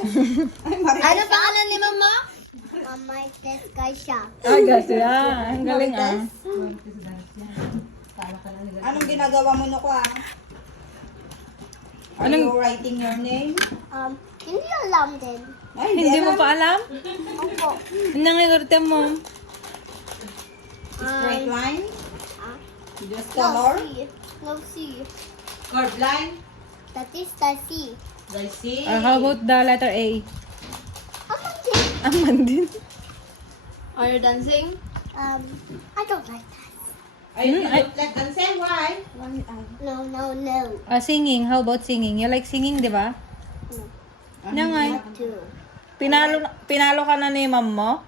Ay, Marites. Ano pangalan ni Mama? Marites Garcia. Ay, Garcia. Ang galing ah. Anong ginagawa mo no ko ah? Are Anong- you writing your name? Hindi alam din. Ay, Hindi mo alam. pa alam? Opo. Ano nga yung mo? Straight line? Just No color? C. No C. Curved line? That is the C. I see. Or how about the letter A? Ano din? Aman din. Are you dancing? I don't like that. I don't let them say why. No, no, no. Singing. How about singing? You like singing, di ba? Yan nga. Not to. Pinalo ka na ni ma'am mo?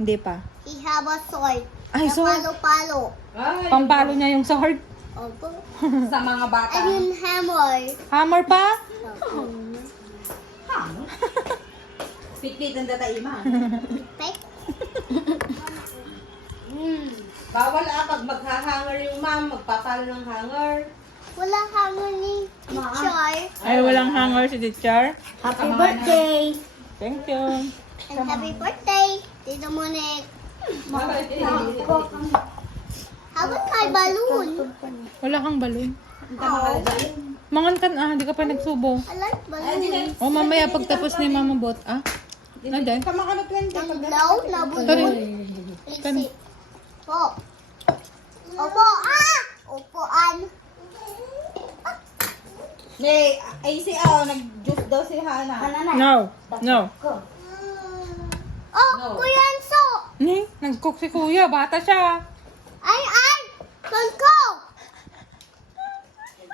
Hindi pa. He have a sword. Ay, sword. Palo-palo. Ay, Pampalo niya yung sword. Opo. sa mga bata. And yung hammer. Hammer pa? Opo. Pikit ang dataima. Fake. Bawal pag maghahanger yung ma'am, magpapalo ng hanger. Wala hammer ni teacher. Ay, walang hanger si teacher. Happy birthday. Thank you. And happy birthday, Tito Monik. How about my balloon? Wala kang balon. Mangan kan hindi ka pa nagsubo. I like balloon. O mamaya pagtapos ni Mama Bot, Nade? Tama ka na 20. And blow na balloon. Sorry. Lipstick. Po. Opo, Upuan. May, ay si nag-juice daw si Hana. No. No. Oh, No. Kuya Anso. Nag-cook si Kuya. Bata siya. Ay, Tonko.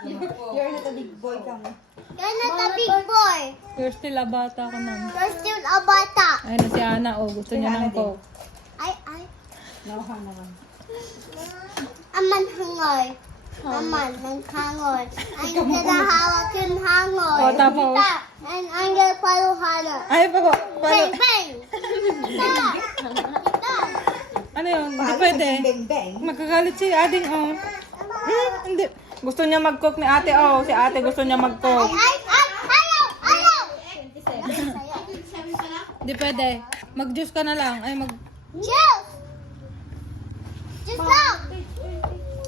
You're not a big boy kami. You're not a big boy. You're still a bata ka na. You're still a bata. Ayun na si Ana. Gusto niya ng coke. Ay. No, Hana lang. Aman hangoy. Aman ng hangoy. Ang kinahawak yung hangoy. O, tapos? And ang paluhana. Ay, Bang, bang. Ano yun? Hindi pwede. Bang, bang. Magkagalit si Ading, hindi. Gusto niya mag-cook ni ate, Si ate gusto niya mag-cook. Ayaw. Hindi pwede. Mag-juice ka na lang. Juice. Just lang.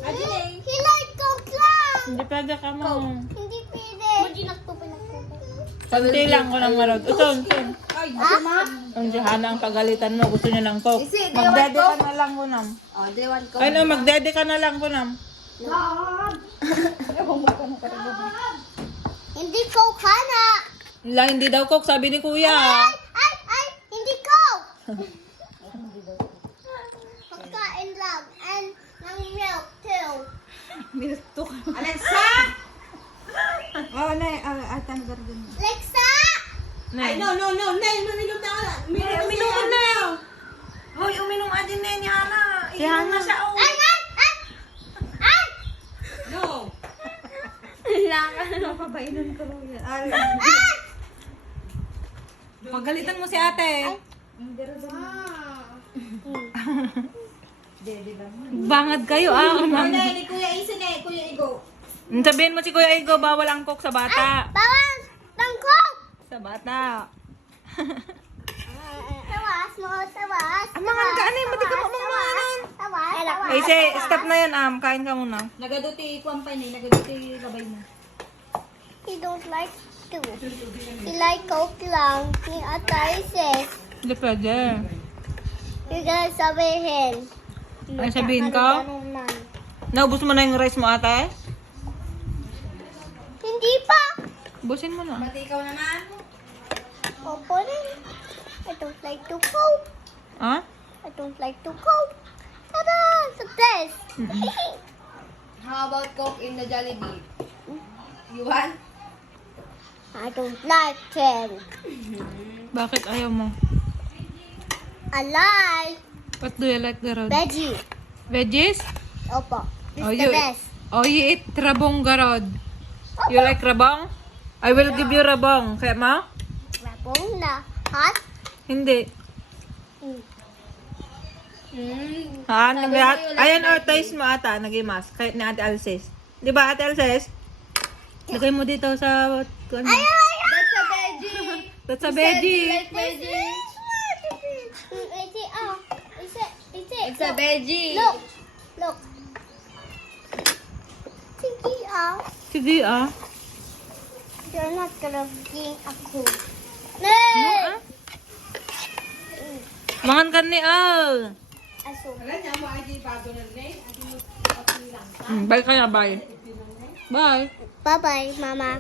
He like Coke lang. Hindi pwede ka mo. Hindi pwede. Kunti lang ko ng marot. Uton. Ay, Ang si Hana ang pagalitan mo. Gusto niya ng coke. Magdede ka na lang ko nam. Oh, do you want coke? Ano, magdede ka na lang ko nam. Hindi Coke, Hana. Hindi daw coke, sabi ni Kuya. Ay, hindi Coke. Pagkain lang. And ng milk too. Alexa! Oh, nay, atan gardin. Lexa! Ay, no, nay, uminom na ka. Uminom ka na. Hoy, uminom ka din na ni Hana. Si Hana. Ay! No. Napabainan ko rin yan. Pagalitan mo si ate. Bangad kayo, Nay, ni Kuya Isa na, Kuya Igo. Sabihin mo si Kuya Igo, bawal ang coke sa bata. Bawang! Ng Coke! Sa bata. Tawas mo, tawas. Amangan ka, ano yung mati ka mamamanan? Tawas. Ay, stop na yan, kain ka muna. Nagaduti kuwampay ni, nagaduti gabay mo. He don't like to. He like Coke lang. Ni Atay says. Hindi pwede. You're gonna sabihin. Ay, sabihin ko? Naubos mo na yung rice mo, ate? Hindi pa. Ubusin mo na. Mati ikaw naman. Opo rin. I don't like to coke. Ha? I don't like to coke. Tada! Success! How about coke in the Jollibee? You want? I don't like it. Bakit ayaw mo? I like What do you like the road? veggie. Veggies? Opo. This Oh, is the best. You eat rabong garod. You like rabong? I will give you rabong. Kaya mo? Rapong na hot. Hindi. Ha? Ayan taste mo ata. Nagimas. Kahit ni Ate Alces. Di ba Ate Alces? Lagay mo dito sa... Ayaw! That's a veggie. That's a Said you veggie. like veggie. Is it? Oh, is it? Is it? It's a veggie. Look, look. Sige, Sige ah. you're not gonna be a cool. No ah. Mangan ka ni ah. Aso. Bye kaya, bye. Bye. Bye-bye, Mama.